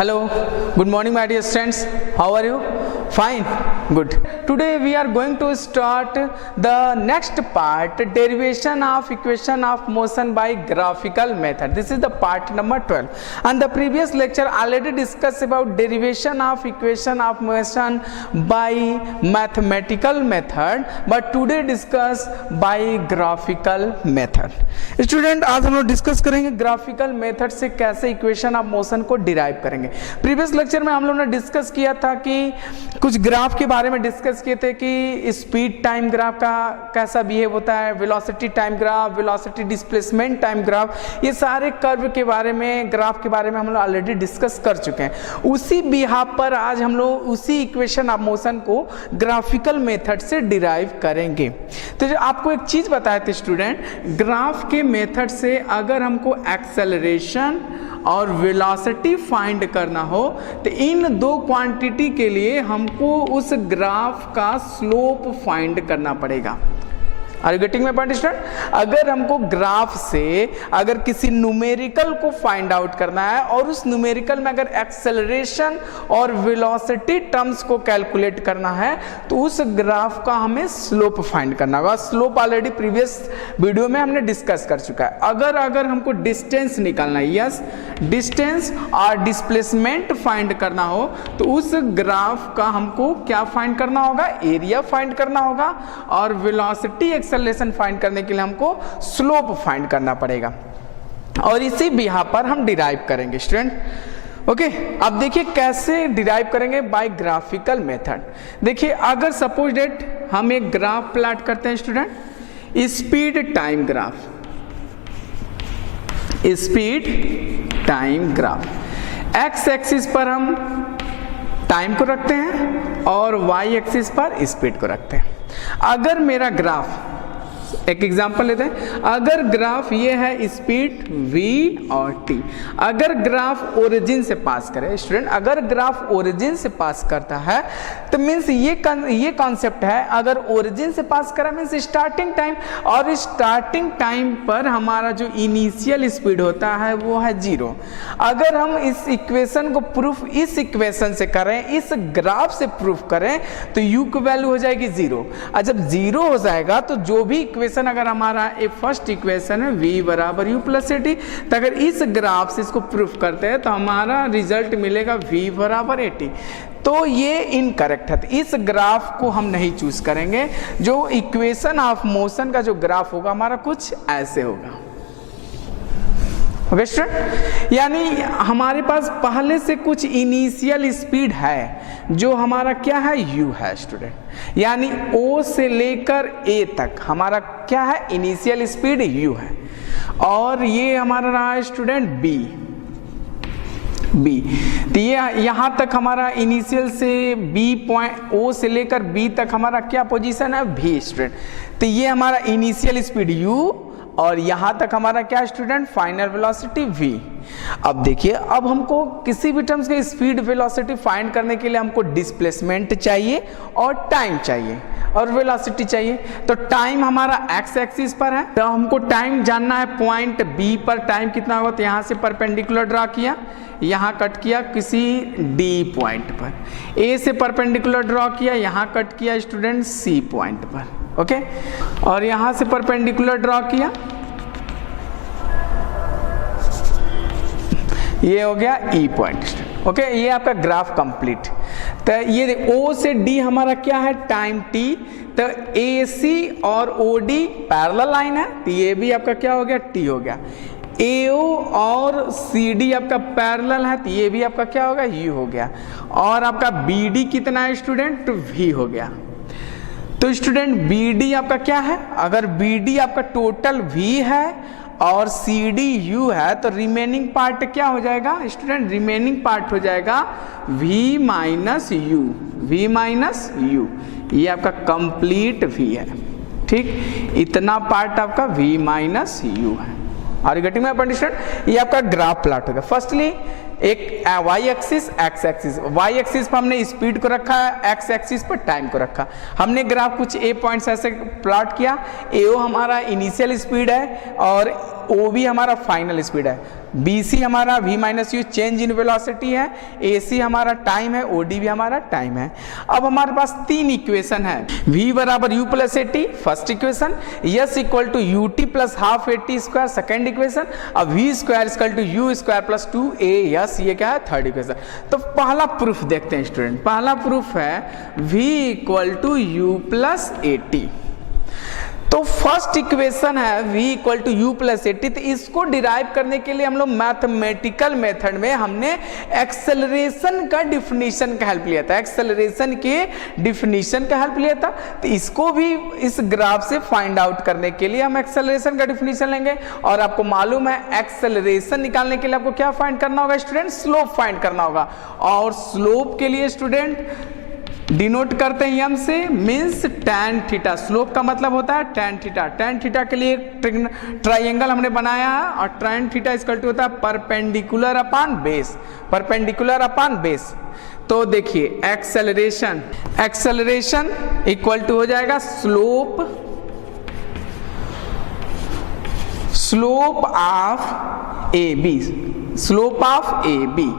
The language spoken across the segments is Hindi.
Hello, good morning my dear students. How are you? Fine, good. Today we are going to start the next part, derivation of equation of motion by graphical method. This is the part number 12. And the previous lecture already discussed about derivation of equation of motion by mathematical method, but today discuss by graphical method. Student, आज हम लोग डिस्कस करेंगे ग्राफिकल मेथड से कैसे इक्वेशन ऑफ मोशन को डिराइव करेंगे। प्रीवियस लेक्चर में हम लोगों ने डिस्कस किया था कि कुछ ग्राफ के बारे में डिस्कस किए थे कि स्पीड टाइम ग्राफ का कैसा बिहेव होता है, velocity time graph, velocity displacement time graph, ये सारे कर्व के बारे में, ग्राफ के बारे में हम लोग ऑलरेडी डिस्कस कर चुके हैं। उसी बिहाफ पर आज हम लोग उसी इक्वेशन ऑफ मोशन को ग्राफिकल मेथड से डिराइव करेंगे। तो जो आपको एक चीज बताए थे स्टूडेंट, ग्राफ के मेथड से अगर हमको एक्सेलरेशन और वेलोसिटी फाइंड करना हो तो इन दो क्वांटिटी के लिए हमको उस ग्राफ का स्लोप फाइंड करना पड़ेगा। Are you getting my point student? अगर हमको ग्राफ से अगर किसी न्यूमेरिकल को फाइंड आउट करना है और उस न्यूमेरिकल में अगर एक्सेलरेशन और वेलोसिटी टर्म्स को कैलकुलेट करना है तो उस ग्राफ का हमें स्लोप फाइंड करना होगा। स्लोप ऑलरेडी प्रीवियस वीडियो में हमने डिस्कस कर चुका है। अगर हमको डिस्टेंस निकालना है, यस, डिस्टेंस और डिस्प्लेसमेंट फाइंड करना हो तो उस ग्राफ का हमको क्या फाइंड करना होगा? एरिया फाइंड करना होगा और वेलोसिटी एक्सेलरेशन फाइंड करने के लिए हमको स्लोप फाइंड करना पड़ेगा और इसी बिहाफ पर हम डिराइव करेंगे स्टूडेंट। ओके, अब देखिए कैसे डिराइव करेंगे, बाय ग्राफिकल मेथड। देखिए अगर सपोज डेट हम एक ग्राफ प्लॉट करते हैं student, speed time graph, speed time graph, x axis पर हम टाइम को रखते हैं और वाई एक्सिस पर स्पीड को रखते हैं। अगर मेरा ग्राफ, एक एग्जांपल लेते हैं, अगर ग्राफ ये है स्पीड v और t, अगर ग्राफ ओरिजिन से पास करे स्टूडेंट, अगर ग्राफ ओरिजिन से पास करता है तो मीन्स ये कॉन्सेप्ट है, अगर ओरिजिन से पास करा मीन्स स्टार्टिंग टाइम, और स्टार्टिंग टाइम पर हमारा जो इनिशियल स्पीड होता है वो है 0। अगर हम इस इक्वेशन को प्रूफ इस इक्वेशन से करें, इस ग्राफ से प्रूफ करें तो u की वैल्यू हो जाएगी 0। और जब 0 हो जाएगा तो जो भी इक्वेशन, अगर हमारा एक फर्स्ट इक्वेशन है v बराबर u प्लस at, तो अगर इस ग्राफ से इसको प्रूफ करते हैं तो हमारा रिजल्ट मिलेगा v बराबर 80। तो ये इनकरेक्ट है, तो इस ग्राफ को हम नहीं चूज करेंगे। जो इक्वेशन ऑफ मोशन का जो ग्राफ होगा हमारा कुछ ऐसे होगा। ओके स्टूडेंट, यानी हमारे पास पहले से कुछ इनिशियल स्पीड है जो हमारा क्या है, u है स्टूडेंट, यानी o से लेकर a तक हमारा क्या है, इनिशियल स्पीड u है, और ये हमारा रहा है स्टूडेंट b। तो ये यहाँ तक हमारा इनिशियल से b पॉइंट o से लेकर b तक हमारा क्या पोजीशन है, v स्टूडेंट। तो ये हमारा इनिशियल स्पीड u और यहां तक हमारा क्या स्टूडेंट, फाइनल वेलोसिटी v। अब देखिए, अब हमको किसी भी टर्म्स के स्पीड वेलोसिटी फाइंड करने के लिए हमको डिस्प्लेसमेंट चाहिए और टाइम चाहिए और वेलोसिटी चाहिए। तो टाइम हमारा एक्स एक्सिस पर है, तो हमको टाइम जानना है, पॉइंट बी पर टाइम कितना होगा। तो यहां से परपेंडिकुलर ड्रा किया, यहाँ कट किया किसी D पॉइंट पर, A से परपेंडिकुलर ड्रॉ किया, यहाँ कट किया स्टूडेंट C पॉइंट पर, ओके, और यहाँ से परपेंडिकुलर ड्रॉ किया, ये हो गया E पॉइंट। ओके, ये आपका ग्राफ कंप्लीट। तो ये O से D हमारा क्या है, टाइम t। तो AC और OD पैरेलल लाइन है, तो ये भी आपका क्या हो गया, t हो गया। AO और CD आपका पैरेलल है, तो ये भी आपका क्या होगा, U हो गया। और आपका BD कितना है स्टूडेंट, तो V हो गया। तो स्टूडेंट BD आपका क्या है, अगर BD आपका टोटल V है और CD U है तो रिमेनिंग पार्ट क्या हो जाएगा स्टूडेंट, रिमेनिंग पार्ट हो जाएगा V minus U, V minus U, ये आपका कंप्लीट V है। ठीक, इतना पार्ट आपका V माइनस U है। Are you getting my point student? ये आपका ग्राफ प्लॉट होगा। फर्स्टली एक Y axis, X axis, Y axis पर हमने स्पीड को रखा है, एक्स एक्सिस पर टाइम को रखा। हमने ग्राफ कुछ ए पॉइंट्स ऐसे प्लॉट किया, एओ हमारा इनिशियल स्पीड है और ओ बी हमारा फाइनल स्पीड है, बी सी हमारा v minus you change in velocity है, ए सी हमारा टाइम है, ओ डी भी हमारा टाइम है। अब हमारे पास तीन इक्वेशन है, v बराबर u plus A T first equation, s equal to U T plus half A T square second equation, अब v square equal to U square plus 2a ये क्या है थर्ड इक्वेशन। तो पहला प्रूफ देखते हैं स्टूडेंट, पहला प्रूफ है v equal to U plus A T. तो फर्स्ट इक्वेशन है v equal to U plus A T, तो इसको डिराइव करने के लिए हम लोग मैथमेटिकल मेथड में हमने एक्सेलरेशन का डिफिनीशन का हेल्प लिया था, एक्सेलरेशन के डिफिनीशन का हेल्प लिया था। तो इसको भी इस ग्राफ से फाइंड आउट करने के लिए हम एक्सेलरेशन का डिफिनीशन लेंगे, और आपको मालूम है एक्सेलरेशन निकालने के लिए आपको क्या फाइंड करना होगा स्टूडेंट, स्लोप फाइंड करना होगा। और स्लोप के लिए स्टूडेंट डिनोट करते हैं एम से, मीन्स tan थीटा, स्लोप का मतलब होता है tan थीटा। tan थीटा के लिए एक ट्राइंगल हमने बनाया है, और tan थीटा इक्वल टू होता है perpendicular upon base, perpendicular upon base. तो देखिए एक्सेलरेशन, एक्सेलरेशन इक्वल टू हो जाएगा slope, slope of A B, slope of A B,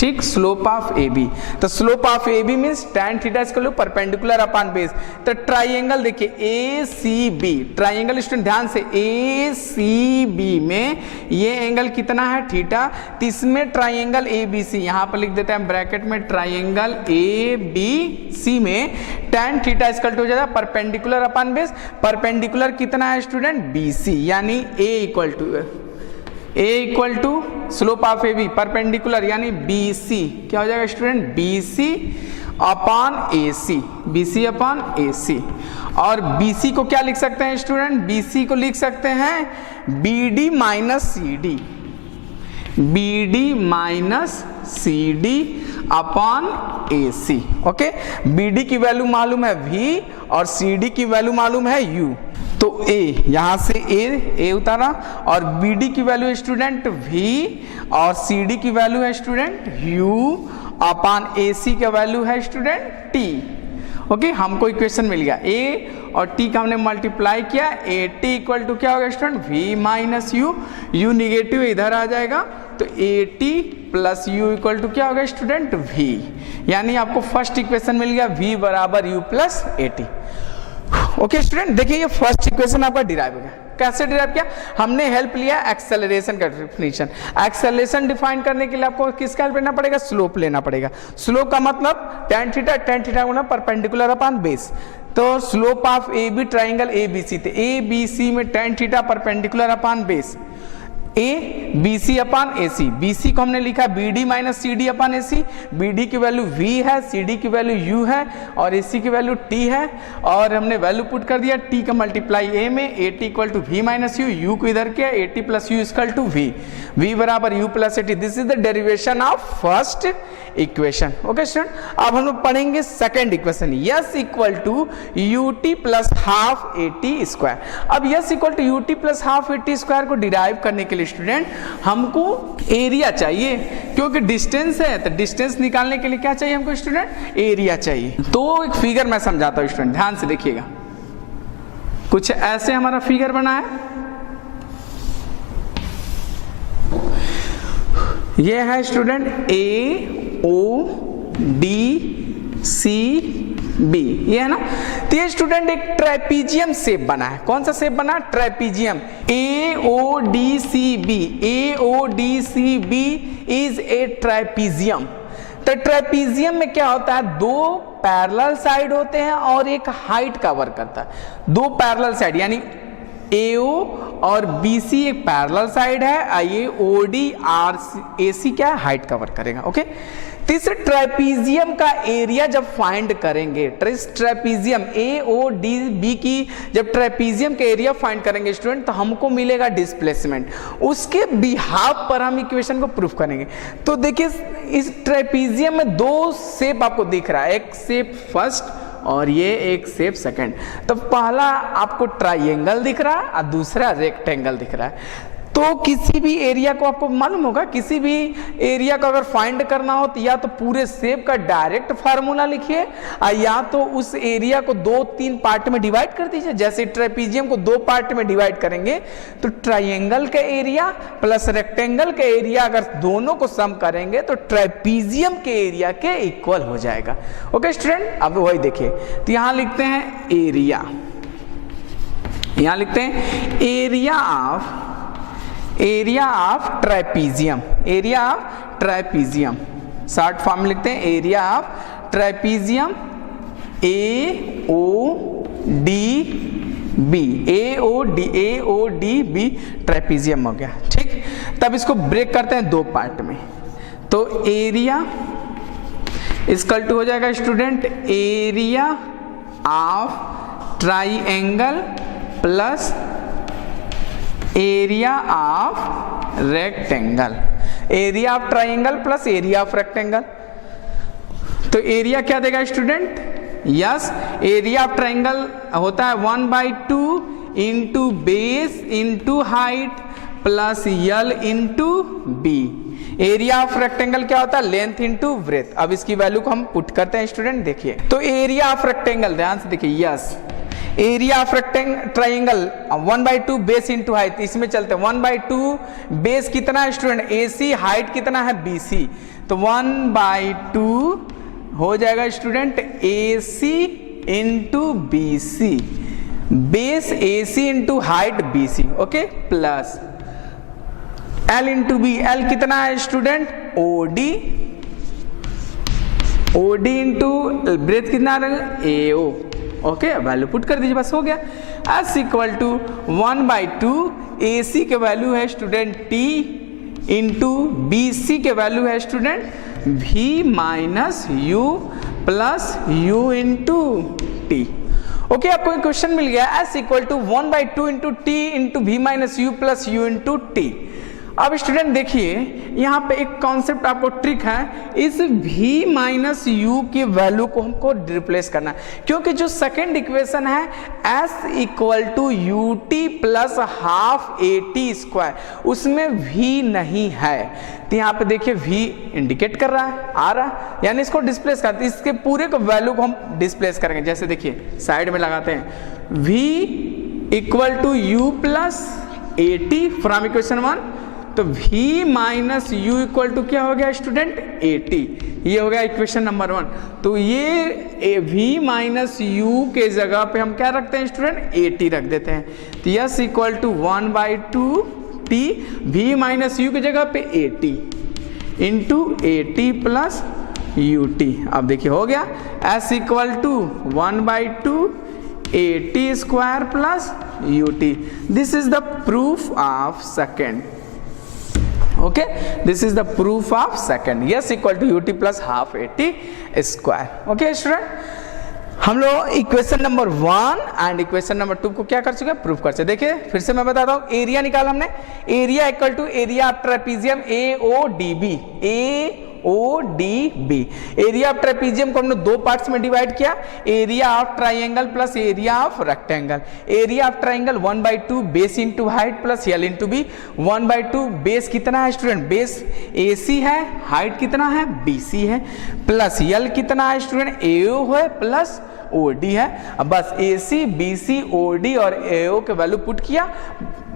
ठीक, स्लोप ऑफ ए बी। तो slope of A B means tan theta equal to perpendicular upon base. तो ट्राइंगल देखिए A C B, triangle student ध्यान से, ए सी बी में ये एंगल कितना है थीटा, तो इसमें ट्राइंगल ए बी सी, यहाँ पर लिख देते हैं ब्रैकेट में ट्राइंगल ए बी सी में tan थीटा इक्वल टू हो जाएगा परपेंडिकुलर अपॉन बेस। परपेंडिकुलर कितना है स्टूडेंट बी सी, यानी A equal to slope of A B perpendicular यानी बी सी, क्या हो जाएगा student B C upon A C, B C upon A C. और बी सी को क्या लिख सकते हैं स्टूडेंट, बी सी को लिख सकते हैं B D minus C D, B D minus C D upon A C. Okay, B D की वैल्यू मालूम है v और सी डी की वैल्यू मालूम है u। तो a यहां से a उतारा, और बी डी की वैल्यू है स्टूडेंट v और सी डी की वैल्यू है स्टूडेंट u अपॉन ए सी का वैल्यू है स्टूडेंट t। ओके, हमको इक्वेशन मिल गया a और t का हमने मल्टीप्लाई किया, ए टी इक्वल टू क्या होगा student v minus U, u negative इधर आ जाएगा, तो A T plus U equal to क्या होगा स्टूडेंट v, यानी आपको फर्स्ट इक्वेशन मिल गया v बराबर u plus A T. Okay student, देखिए ये फर्स्ट इक्वेशन आपका डिराइव हो गया। कैसे डिराइव किया, हमने हेल्प लिया एक्सेलरेशन का डिफिनीशन। एक्सेलरेशन डिफाइन करने के लिए आपको किसका हेल्प लेना पड़ेगा, स्लोप लेना पड़ेगा। स्लोप का मतलब tan थीटा गुना परपेंडिकुलर अपॉन बेस। तो slope of A B triangle A B C, तो ए बी सी में tan theta perpendicular upon base, A B C upon A C, B C को हमने लिखा B D minus C D upon A C, B D की वैल्यू v है, सी डी की वैल्यू u है, और ए सी की वैल्यू t है, और हमने वैल्यू पुट कर दिया t का मल्टीप्लाई a में, A T equal to v minus U, u को इधर किया, A T plus U equal to v, v बराबर u plus A T. This is the derivation of first equation. Okay student, अब हम लोग पढ़ेंगे second equation, s equal to U T plus half A T square. अब s equal to U T plus half A T square को डिराइव करने के लिए स्टूडेंट हमको एरिया चाहिए, क्योंकि डिस्टेंस है, तो डिस्टेंस निकालने के लिए क्या चाहिए हमको स्टूडेंट, एरिया चाहिए। तो एक फिगर मैं समझाता हूं स्टूडेंट, ध्यान से देखिएगा। कुछ ऐसे हमारा फिगर बना है, ये है स्टूडेंट ए ओ डी सी बी, ये है ना। तो ये स्टूडेंट एक ट्रेपीजियम शेप बना है। कौन सा शेप बना, trapezium, A O D C B, A O D C B is a trapezium. तो ट्रेपीजियम में क्या होता है, दो पैरेलल साइड होते हैं और एक हाइट कवर करता है। दो पैरेलल साइड यानी AO और BC एक पैरेलल साइड है, ये OD और AC क्या है, हाइट कवर करेगा। ओके, तीसरे ट्रेपीजियम का एरिया जब फाइंड करेंगे, ट्रेपीजियम AODB की जब ट्रेपीजियम का एरिया फाइंड करेंगे स्टूडेंट, तो हमको मिलेगा डिस्प्लेसमेंट। उसके बिहाफ पर हम इक्वेशन को प्रूफ करेंगे। तो देखिए इस ट्रेपीजियम में दो शेप आपको दिख रहा है, एक शेप फर्स्ट और ये एक शेप सेकंड। तो पहला आपको ट्राइंगल दिख रहा है और दूसरा रेक्टेंगल दिख रहा है। तो किसी भी एरिया को आपको मालूम होगा, किसी भी एरिया को अगर फाइंड करना हो तो या तो पूरे शेप का डायरेक्ट फार्मूला लिखिए, या तो उस एरिया को 2-3 पार्ट में डिवाइड कर दीजिए। जैसे ट्राइपीजियम को 2 पार्ट में डिवाइड करेंगे तो ट्राइंगल का एरिया प्लस रेक्टेंगल का एरिया अगर दोनों को सम करेंगे तो ट्राइपीजियम के एरिया के इक्वल हो जाएगा। ओके स्टूडेंट, अब वही देखिए, तो यहां लिखते हैं एरिया, यहां लिखते हैं area of ट्राइपीजियम, area of ट्राइपीजियम, short form लिखते हैं एरिया ऑफ ट्राइपीजियम AODB, ट्राइपीजियम हो गया। ठीक, तब इसको ब्रेक करते हैं 2 पार्ट में। तो एरिया इक्वल टू हो जाएगा student area of triangle plus area of rectangle, area of triangle plus area of rectangle. तो एरिया क्या देगा student? Yes, area of triangle होता है 1/2 into base into height plus L into B. Area of rectangle क्या होता है? Length into breadth. अब इसकी वैल्यू को हम पुट करते हैं स्टूडेंट, देखिए। तो एरिया ऑफ रेक्टेंगल, ध्यान से देखिए, yes, area of triangle 1/2 base into height, इसमें चलते हैं 1/2 बेस कितना है स्टूडेंट? AC, हाइट कितना है? BC, तो 1/2 हो जाएगा student AC into BC, base AC into height BC, okay, plus L into B, L कितना है स्टूडेंट? OD इंटू ब्रेथ कितना रहेगा? AO, ओके, वैल्यू पुट कर दीजिए, बस हो गया। एस इक्वल टू 1/2 AC के वैल्यू है स्टूडेंट T इंटू BC के वैल्यू है student V minus U plus U into T। Okay, आपको एक क्वेश्चन मिल गया, S equal to 1/2 into T into V minus U plus U into T। अब स्टूडेंट देखिए, यहाँ पे एक कॉन्सेप्ट आपको ट्रिक है, इस V माइनस U की वैल्यू को हमको रिप्लेस करना है, क्योंकि जो सेकेंड इक्वेशन है S equal to UT plus half AT square, उसमें V नहीं है। तो यहाँ पे देखिए V इंडिकेट कर रहा है, आ रहा है, यानी इसको डिस्प्लेस करते हैं, इसके पूरे को वैल्यू को हम डिस्प्लेस करेंगे। जैसे देखिए साइड में लगाते हैं V equal to U plus AT from equation 1, तो V minus U equal to क्या हो गया स्टूडेंट? AT, ये हो गया इक्वेशन नंबर 1। तो ये V माइनस U के जगह पे हम क्या रखते हैं स्टूडेंट? AT रख देते हैं। तो S equal to 1/2 T, V minus U की जगह पे AT into AT plus UT। अब देखिए हो गया, S equal to 1/2 AT square plus UT। This is the proof of second. Okay, this is the proof of second, S equal to UT plus half AT square. Okay student, हम लोग equation number 1 and equation number 2 को क्या कर चुके हैं? प्रूफ कर चुके। देखिए फिर से मैं बताता हूं, एरिया निकाला हमने, area equal to area of trapezium AODB। Area of trapezium को हमने 2 पार्ट्स में डिवाइड किया, area of triangle plus area of rectangle. Area of triangle 1/2 base into height plus L into B। 1/2 base कितना है स्टूडेंट? बेस AC है, हाइट कितना है? BC है, प्लस L कितना है स्टूडेंट? AO है प्लस OD है। अब बस AC, BC, OD और AO के वैल्यू पुट किया।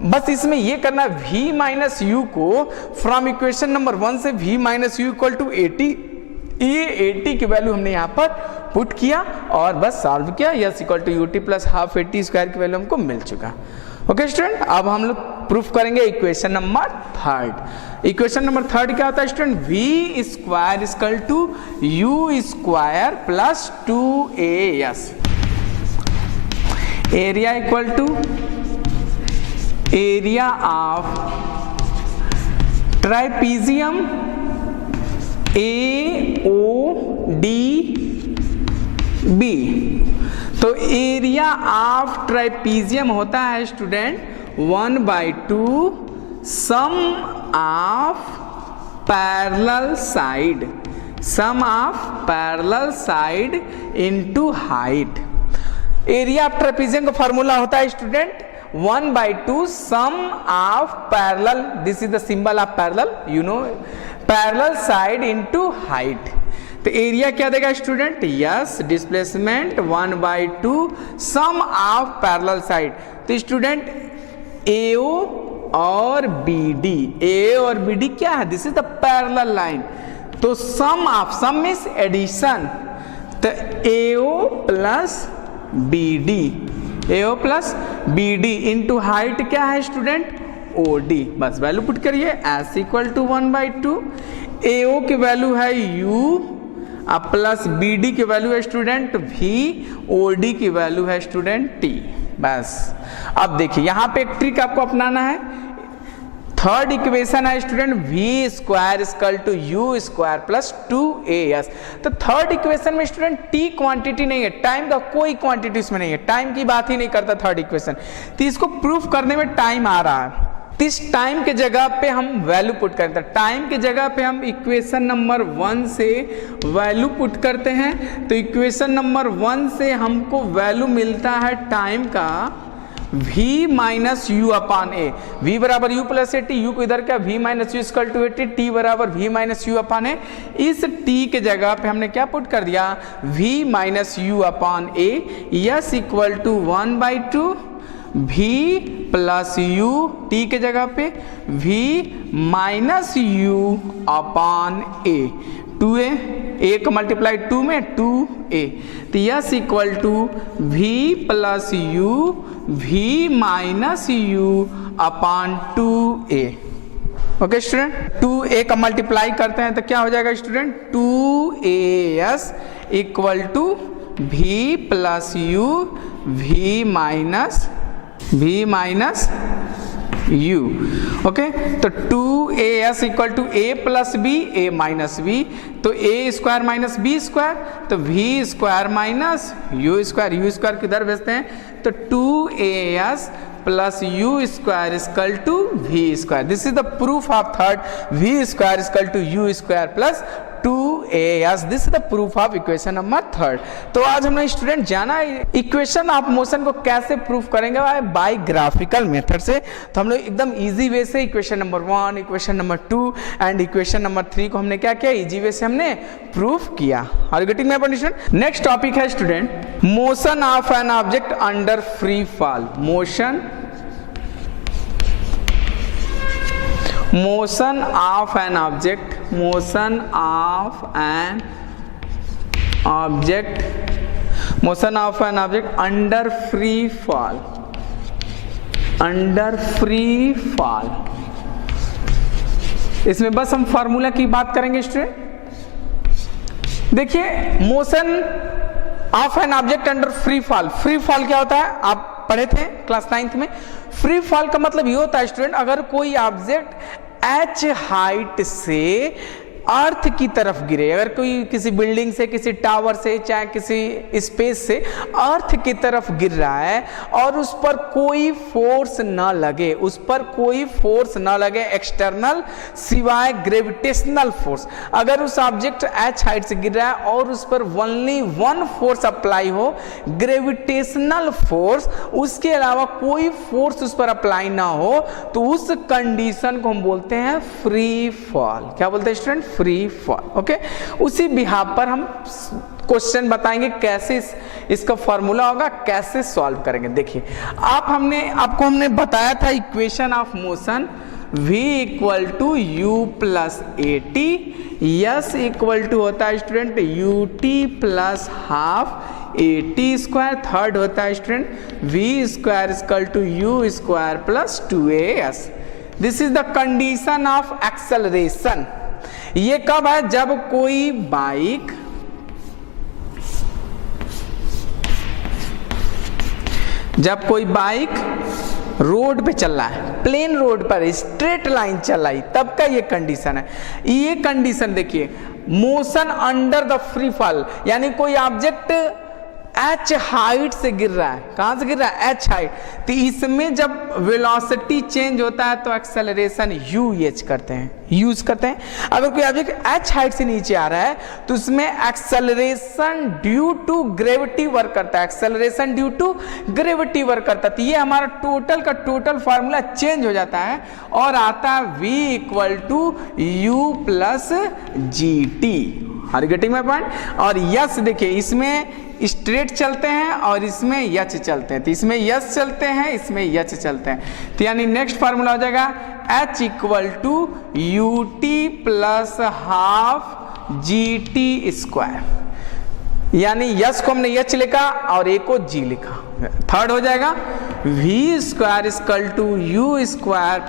बस इसमें ये करना, V माइनस U को फ्रॉम इक्वेशन नंबर 1 से V minus U equal to 80, ये 80 की वैल्यू हमने यहाँ पर पुट किया और बस सॉल्व किया। S equal to UT plus half AT square की वैल्यू हमको मिल चुका। ओके स्टूडेंट, अब हम लोग प्रूफ करेंगे इक्वेशन नंबर 3। इक्वेशन नंबर 3 क्या होता है student? V square equal to U square plus 2AS। Area equal to area of trapezium AODB। तो एरिया ऑफ ट्राइपीजियम होता है student 1/2 sum of parallel side, sum of parallel side into height. Area of trapezium का फॉर्मूला होता है student 1/2 sum of parallel, this is the symbol of parallel, you know, parallel side into height. तो एरिया क्या देगा student? Yes, displacement 1/2 sum of parallel side. तो स्टूडेंट AO और BD, A और BD क्या है? This is the parallel line. तो sum of, sum means addition, तो AO plus BD, AO plus BD into height क्या है स्टूडेंट? OD। बस वैल्यू पुट करिए, S इक्वल टू 1/2, AO की वैल्यू है U प्लस BD की वैल्यू है स्टूडेंट V, OD की वैल्यू है स्टूडेंट T। बस अब देखिए यहां पे एक ट्रिक आपको अपनाना है। थर्ड इक्वेशन है student V square equal to U square plus 2AS। तो थर्ड इक्वेशन में स्टूडेंट T क्वांटिटी नहीं है, टाइम का कोई क्वांटिटी इसमें नहीं है, टाइम की बात ही नहीं करता थर्ड इक्वेशन। तो इसको प्रूफ करने में टाइम आ रहा है, तो इस टाइम के जगह पे हम वैल्यू पुट करते हैं। टाइम के जगह पे हम इक्वेशन नंबर 1 से वैल्यू पुट करते हैं। तो इक्वेशन नंबर 1 से हमको वैल्यू मिलता है टाइम का V minus U upon A, V बराबर U plus A T, U को इधर क्या V minus U equal to A T, T बराबर V minus U upon A. इस T के जगह पे हमने क्या पुट कर दिया? V minus U upon A, yes equal to 1/2 V plus U, T के जगह पे V माइनस U अपान ए, 2A, A का मल्टीप्लाई 2 में 2A, तो S equal to V plus U, V minus U upon 2A। Okay student, 2A का मल्टीप्लाई करते हैं तो क्या हो जाएगा student? 2AS equal to V plus U, V minus U। Okay, तो 2AS equal to A plus B, A minus B, तो A square minus B square, तो V square minus U square, U square किधर भेजते हैं? तो 2AS plus U square equal to V square. This is the proof of third, V square equal to U square plus 2AS। This is the proof of equation number third. तो आज हमने स्टूडेंट जाना इक्वेशन ऑफ मोशन को कैसे प्रूफ करेंगे बाय ग्राफिकल मेथड से। तो हम लोग एकदम इजी वे से equation number 1, equation number 2 and equation number 3 को हमने क्या किया? इजी वे से हमने प्रूफ किया। Are you getting my point student? Next topic है student motion of an object under free fall. Motion of an object, motion of an object under free fall, under free fall. इसमें बस हम फार्मूला की बात करेंगे स्टूडेंट। देखिए motion of an object under free fall, free fall क्या होता है आप पढ़े थे क्लास 9th में। फ्री फॉल का मतलब ये होता है स्टूडेंट, अगर कोई ऑब्जेक्ट h हाइट से अर्थ की तरफ गिरे, अगर कोई किसी बिल्डिंग से, किसी टावर से, चाहे किसी स्पेस से अर्थ की तरफ गिर रहा है और उस पर कोई फोर्स न लगे, उस पर कोई फोर्स न लगे एक्सटर्नल सिवाय ग्रेविटेशनल फोर्स, अगर उस ऑब्जेक्ट h हाइट से गिर रहा है और उस पर ओनली वन फोर्स अप्लाई हो, ग्रेविटेशनल फोर्स, उसके अलावा कोई फोर्स उस पर अप्लाई ना हो, तो उस कंडीशन को हम बोलते हैं फ्री फॉल। क्या बोलते हैं स्टूडेंट? Free fall. ओके, उसी बिहाफ पर हम क्वेश्चन बताएंगे कैसे इसका फॉर्मूला होगा, कैसे सॉल्व करेंगे। देखिए आपको हमने बताया था equation of motion v equal to U plus A T, S equal to होता है student U T plus half A T square, third होता है student v square equal to U square plus 2as। This is the condition of acceleration. ये कब है? जब कोई बाइक रोड पे चल रहा है, प्लेन रोड पर स्ट्रेट लाइन चल रही, तब का ये कंडीशन है। ये कंडीशन देखिए, motion under the free fall, यानी कोई ऑब्जेक्ट h हाइट से गिर रहा है, कहां से गिर रहा है, h हाइट, तो इसमें जब वेलोसिटी चेंज होता है तो एक्सेलरेशन UH करते हैं, यूज करते हैं। अगर कोई ऑब्जेक्ट h हाइट से नीचे आ रहा है तो उसमें acceleration due to gravity work करता है, acceleration due to gravity work करता है। तो ये हमारा टोटल का टोटल फार्मूला चेंज हो जाता है और आता है V = U + GT। Are getting my point. और यस देखिए, इसमें स्ट्रेट चलते हैं और इसमें यच चलते हैं, तो इसमें यस चलते हैं, इसमें यच चलते हैं, तो यानी नेक्स्ट फार्मूला हो जाएगा H = UT + ½ GT²। यानी यस को हमने यच लिखा और ए को जी लिखा। थर्ड हो जाएगा V² = U²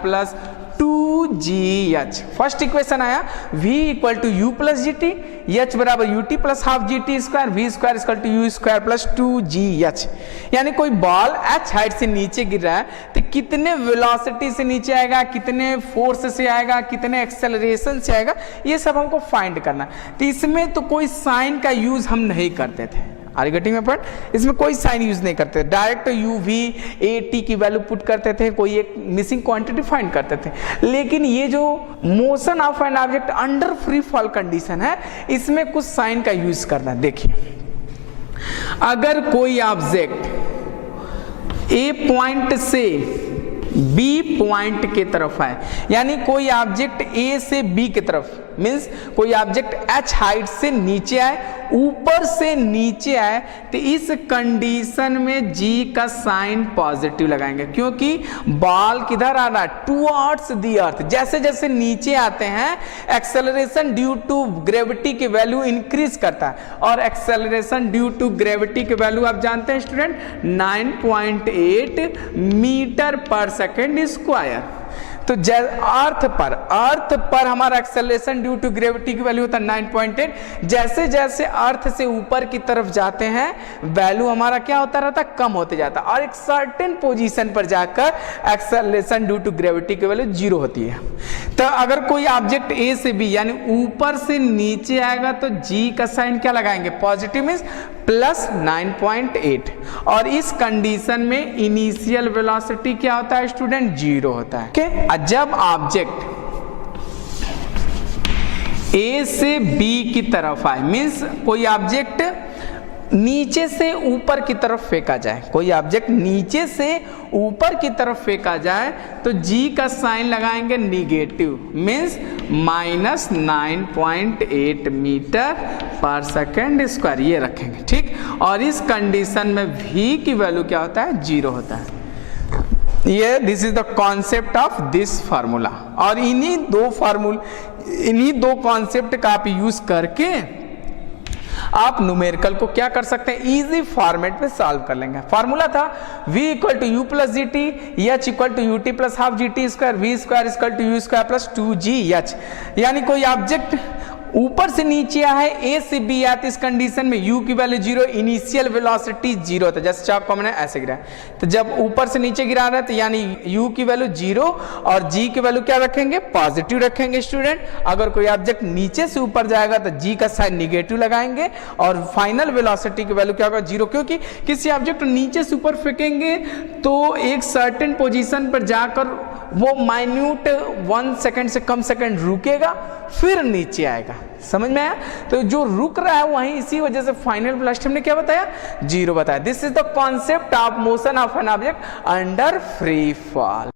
+ 2GH। First equation आया V = U + GT, H = UT + ½ GT², V² = U² + 2GH। यानी कोई बॉल h हाइट से नीचे गिर रहा है तो कितने वेलोसिटी से नीचे आएगा, कितने फोर्स से आएगा, कितने एक्सेलरेशन से आएगा, ये सब हमको फाइंड करना है। तो इसमें तो कोई साइन का यूज हम नहीं करते थे, are you getting my point. इसमें कोई साइन यूज नहीं करते, डायरेक्ट UV/AT की वैल्यू पुट करते थे, कोई एक मिसिंग क्वांटिटी फाइंड करते थे। लेकिन ये जो motion of an object under free fall condition है, इसमें कुछ साइन का यूज करना है। देखिए, अगर कोई ऑब्जेक्ट A पॉइंट से B पॉइंट के तरफ है, यानी कोई ऑब्जेक्ट A से B की तरफ, मीन्स कोई ऑब्जेक्ट h हाइट से नीचे आए, ऊपर से नीचे आए, तो इस कंडीशन में G का साइन पॉजिटिव लगाएंगे, क्योंकि बॉल किधर आ रहा है, टुवर्ड्स द अर्थ। जैसे जैसे नीचे आते हैं एक्सेलरेशन ड्यू टू ग्रेविटी की वैल्यू इंक्रीज करता है, और एक्सेलरेशन ड्यू टू ग्रेविटी की वैल्यू आप जानते हैं स्टूडेंट 9.8 मीटर/सेकंड²। तो अर्थ पर हमारा एक्सेलरेशन ड्यू टू ग्रेविटी की वैल्यू होता है 9.8। जैसे जैसे अर्थ से ऊपर की तरफ जाते हैं वैल्यू हमारा क्या होता रहता है, कम होते जाता है, और एक सर्टेन पोजीशन पर जाकर एक्सेलरेशन ड्यू टू ग्रेविटी की वैल्यू 0 होती है। तो अगर कोई ऑब्जेक्ट A से B यानी ऊपर से नीचे आएगा तो G का साइन क्या लगाएंगे, पॉजिटिव, मीन्स +9.8। और इस कंडीशन में इनिशियल वेलोसिटी क्या होता है स्टूडेंट, 0 होता है। okay? जब ऑब्जेक्ट A से B की तरफ आए, मीन्स कोई ऑब्जेक्ट नीचे से ऊपर की तरफ फेंका जाए, कोई ऑब्जेक्ट नीचे से ऊपर की तरफ फेंका जाए तो G का साइन लगाएंगे निगेटिव, मीन्स -9.8 मीटर/सेकंड², ये रखेंगे, ठीक। और इस कंडीशन में V की वैल्यू क्या होता है, 0 होता है। ये this is the concept of this formula. और इन्हीं दो कॉन्सेप्ट का आप यूज करके आप न्यूमेरिकल को क्या कर सकते हैं, इजी फॉर्मेट में सॉल्व कर लेंगे। फार्मूला था V = U + GT, H = UT + ½ GT², V² = U² + 2GH। यानी कोई ऑब्जेक्ट ऊपर से नीचे आया है, A से B आया, तो इस कंडीशन में U की वैल्यू 0, इनिशियल वेलोसिटी 0 होता है। जैसे चाप को मैंने ऐसे गिरा, तो जब ऊपर से नीचे गिरा रहा है तो यानी U की वैल्यू 0 और G की वैल्यू क्या रखेंगे, पॉजिटिव रखेंगे स्टूडेंट। अगर कोई ऑब्जेक्ट नीचे से ऊपर जाएगा तो G का साइन निगेटिव लगाएंगे और फाइनल वेलोसिटी की वैल्यू क्या होगा, 0, क्योंकि किसी ऑब्जेक्ट नीचे से ऊपर फेंकेंगे तो एक सर्टेन पोजीशन पर जाकर वो माइन्यूट 1 सेकंड से कम सेकंड रुकेगा, फिर नीचे आएगा। समझ में आया? तो जो रुक रहा है वहीं, इसी वजह से फाइनल वेलोसिटी हमने क्या बताया, 0 बताया। This is the concept of motion of an object under free fall.